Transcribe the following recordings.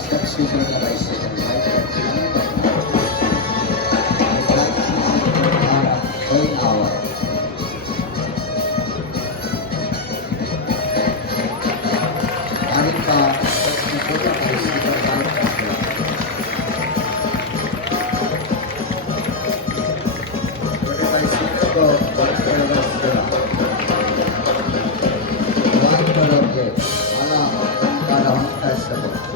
सबसे ज्यादा bicycle ride करते हैं कोई आवा आगे का सबसे छोटा बाइसाइकिल राइड करते हैं छोटे बाइसाइकिल को बड़ा करना सीखा वाइड करोगे आला उनका हम कैसे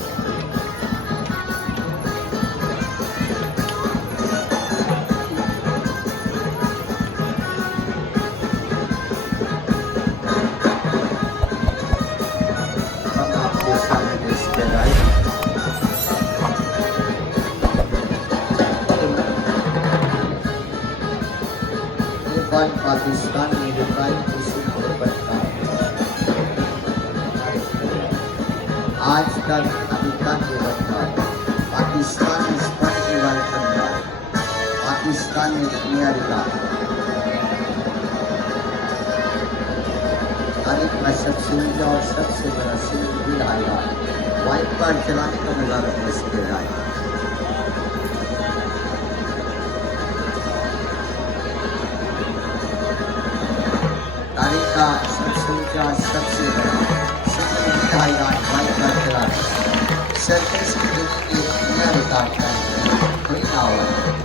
पाकिस्तान में यूक्रेन की सीमा पर आज तक अमेरिका के बदलाव पाकिस्तान में स्पष्ट निवारण करना पाकिस्तान में अमेरिका तारीख का सबसे ऊंचा और सबसे बड़ा सिविल हाईवे वाइट कार्ड चलाने का नजारा पेश किया जाए तारीख का सबसे ऊंचा सबसे बड़ा सिविल हाईवे वाइट कार्ड चलाने सरफेस की दुनिया रिकॉर्ड का कोई ना हुआ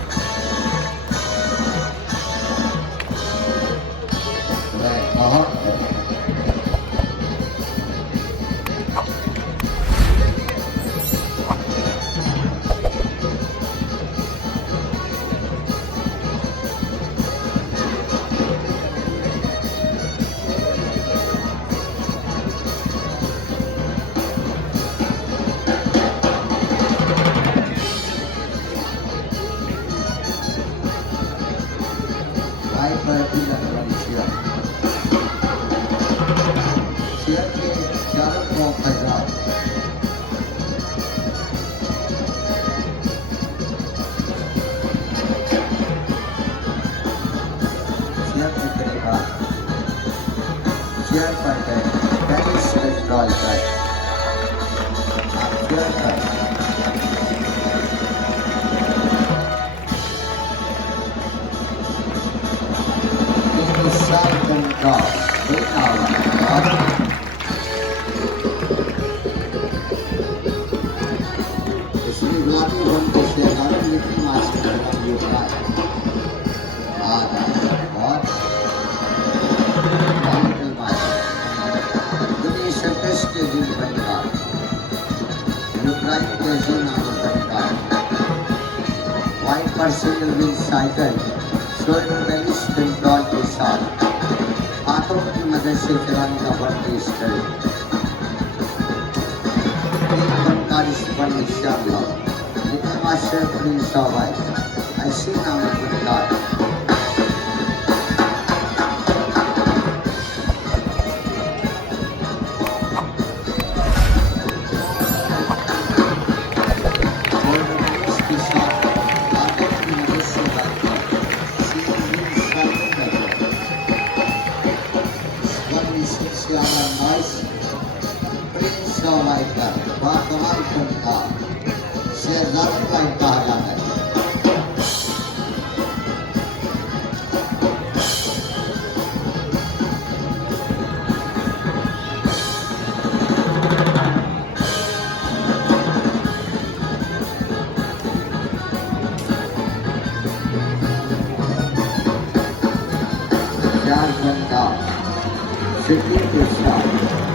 बहुत शेयर के चारों को हजार शेयर की करेगा शेयर पर गए पेरिस पेट्रोल पर आप शेयर पर इसमें गुलाबी रंग के शेयर मिट्टी मास्क करना होता है और दुनिया सर्कस के दिन बनता यूक्रेन के दिन बनता वाइट पर single wheel cycle shoulder balance control के साथ हाथों की मदद से चलाने का वर्जिश करें इंशाअल्लाह जितने मास्टर प्रिंस भाई ऐसे नाम बनता है कमाल करता शेरजादों का कहा जाता है चार घंटा सिटी के साथ